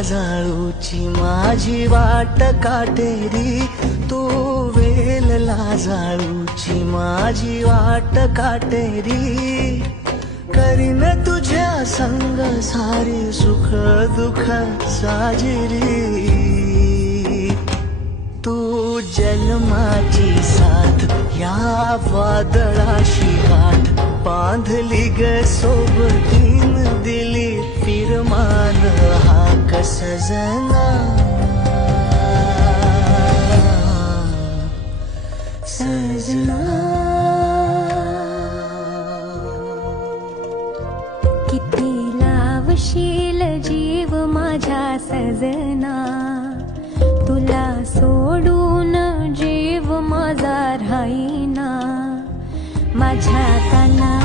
लाजाळूची माझी वाट काटेरी, तू वेल लाजाळूची माझी वाट काटेरी, करीन तुझ्या संग सारी सुख दुःख साजिरी, तू जन्माची साथ या वादळाशी गाठ बांधली ग सोबतीन, दिली फिरमान हाक सजना सजना। किती लावशील जीव माझ्या सजना, तुला सोडून जीव माझा राहीना, माझ्या काना